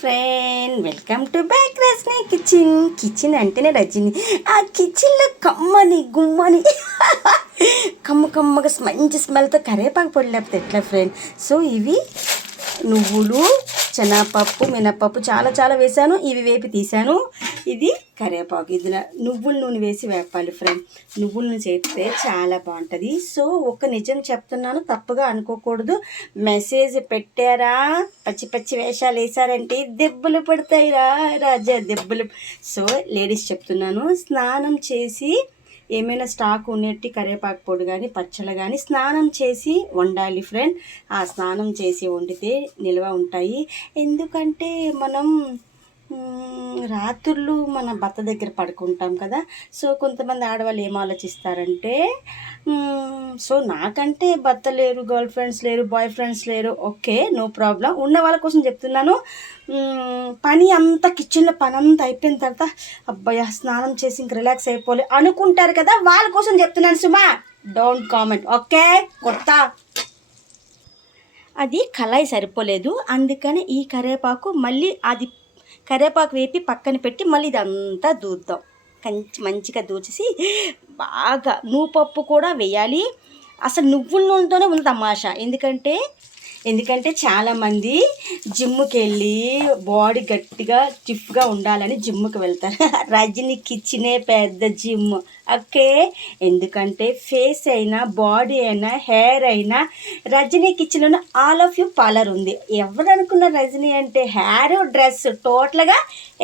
Friend, welcome to back Rajani kitchen అంటేనే రజనీ. ఆ కిచెన్లో గుమ్మని కమ్మగా మంచి స్మెల్తో కరివేపాకు పొడి లేకపోతే ఎట్లా ఫ్రెండ్. సో ఇవి నువ్వులు, శనగపప్పు, మినపప్పు చాలా వేసాను. ఇవి వేపి తీసాను. ఇది కరివేపాకు. ఇది నువ్వుల నూనె వేసి వేపాలి ఫ్రెండ్. నువ్వుల నూనె చేస్తే చాలా బాగుంటుంది. సో ఒక నిజం చెప్తున్నాను, తప్పుగా అనుకోకూడదు. మెసేజ్ పెట్టారా, పచ్చి వేషాలు వేసారంటే దెబ్బలు పడతాయిరా రాజా, దెబ్బలు. సో లేడీస్ చెప్తున్నాను, స్నానం చేసి ఏమైనా స్టాక్ ఉన్నట్టు కరివేపాకు పొడి కానీ పచ్చళ్ళు కానీ స్నానం చేసి వండాలి ఫ్రెండ్. ఆ స్నానం చేసి వండితే నిల్వ ఉంటాయి. ఎందుకంటే మనం రాత్రులు మన భర్త దగ్గర పడుకుంటాం కదా. సో కొంతమంది ఆడవాళ్ళు ఏం ఆలోచిస్తారంటే, సో నాకంటే భర్త లేరు, గర్ల్ ఫ్రెండ్స్ లేరు, బాయ్ ఫ్రెండ్స్ లేరు, ఓకే నో ప్రాబ్లం. ఉన్న వాళ్ళ కోసం చెప్తున్నాను. పని అంతా కిచెన్లో పని అంతా అయిపోయిన తర్వాత అబ్బాయి స్నానం చేసి ఇంక రిలాక్స్ అయిపోలే అనుకుంటారు కదా, వాళ్ళ కోసం చెప్తున్నాను సుమా. Don't comment, okay. కొత్త అది కళాయి సరిపోలేదు, అందుకని ఈ కరివేపాకు మళ్ళీ అది కరివేపాకు వేపి పక్కన పెట్టి మళ్ళీ ఇదంతా దూద్దాం. మంచిగా దూచేసి బాగా నువ్వుపప్పు కూడా వేయాలి. అసలు నువ్వుల నూనెతోనే ఉంది తమాషా. ఎందుకంటే చాలామంది జిమ్కి వెళ్ళి బాడీ గట్టిగా స్టిఫ్గా ఉండాలని జిమ్కి వెళ్తారు. రజనీ కిచెనే పెద్ద జిమ్, ఓకే. ఎందుకంటే ఫేస్ అయినా, బాడీ అయినా, హెయిర్ అయినా రజనీ కిచెన్లో ఆల్ ఆఫ్ యూ పార్లర్ ఉంది. ఎవరు అనుకున్న రజనీ అంటే హెయిర్, డ్రెస్ టోటల్గా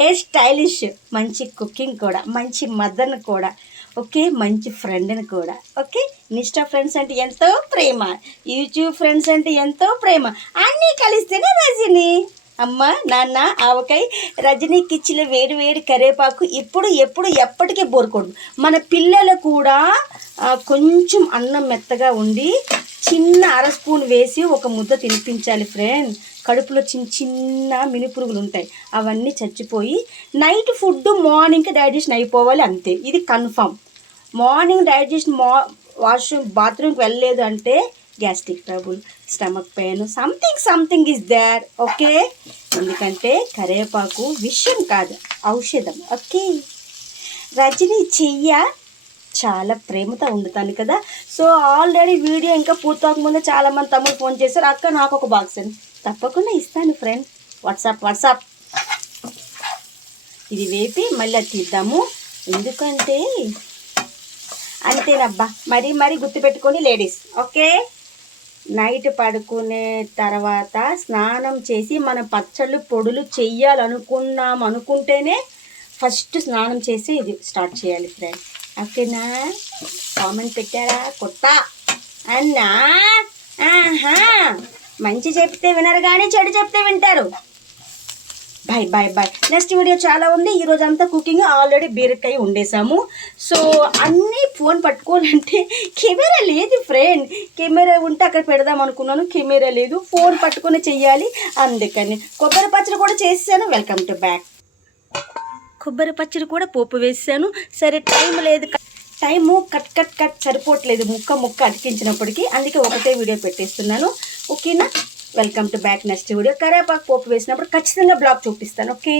ఏ స్టైలిష్, మంచి కుకింగ్ కూడా, మంచి మదర్ని కూడా, ఓకే, మంచి ఫ్రెండ్ని కూడా, ఓకే. ఇన్స్టా ఫ్రెండ్స్ అంటే ఎంతో ప్రేమ, యూట్యూబ్ ఫ్రెండ్స్ అంటే ఎంతో ప్రేమ, అన్నీ కలిస్తేనే రజనీ. అమ్మ నాన్న ఆవకాయ. రజనీ కిచెన్లో వేడి కరివేపాకు ఎప్పుడు ఎప్పటికీ బోరకూడదు. మన పిల్లలు కూడా కొంచెం అన్నం మెత్తగా ఉండి చిన్న అర స్పూన్ వేసి ఒక ముద్ద తినిపించాలి ఫ్రెండ్. కడుపులో చిన్న మినిపురుగులు ఉంటాయి, అవన్నీ చచ్చిపోయి నైట్ ఫుడ్ మార్నింగ్కి డైజెషన్ అయిపోవాలి, అంతే. ఇది కన్ఫర్మ్. మార్నింగ్ డైజెషన్, వాష్రూమ్ బాత్రూమ్కి వెళ్ళలేదు అంటే gastric trouble, stomach pain, something is there, okay. ఎందుకంటే కరివేపాకు విషయం కాదు, ఔషధం, ఓకే. రజనీ చెయ్య చాలా ప్రేమతో వండుతాను కదా. సో ఆల్రెడీ వీడియో ఇంకా పూర్తవకముందే చాలామంది తమ్ముడు ఫోన్ చేశారు, అక్క నాకు ఒక బాక్స్ అని. తప్పకుండా ఇస్తాను ఫ్రెండ్, వాట్సాప్. ఇది వేపి మళ్ళీ తీద్దాము. ఎందుకంటే అంతేనబ్బా, మరీ గుర్తుపెట్టుకొని లేడీస్, ఓకే. నైట్ పడుకునే తర్వాత స్నానం చేసి మనం పచ్చళ్ళు పొడులు అనుకుంటేనే ఫస్ట్ స్నానం చేసి ఇది స్టార్ట్ చేయాలి ఫ్రెండ్, ఓకేనా. కామెంట్ పెట్టారా కొత్త అన్నా? ఆహా, మంచి చెప్తే వినరు కానీ చెడు చెప్తే వింటారు. బాయ్. నెక్స్ట్ వీడియో చాలా ఉంది. ఈరోజు అంతా కుకింగ్. ఆల్రెడీ బీరకాయ వండేసాము. సో అన్నీ ఫోన్ పట్టుకోవాలంటే కెమెరా లేదు ఫ్రెండ్. కెమెరా ఉంటే అక్కడ పెడదాం అనుకున్నాను, కెమెరా లేదు, ఫోన్ పట్టుకొని చెయ్యాలి. అందుకని కొబ్బరి పచ్చడి కూడా చేసాను. Welcome to back. కొబ్బరి పచ్చడి కూడా పోపు వేసాను. సరే టైము కట్ సరిపోవట్లేదు, ముక్క అతికించినప్పటికీ, అందుకే ఒకటే వీడియో పెట్టేస్తున్నాను, ఓకేనా. Welcome to back. Next video కరివేపాకు పోపు వేసినప్పుడు ఖచ్చితంగా బ్లాగ్ చూపిస్తాను, ఓకే.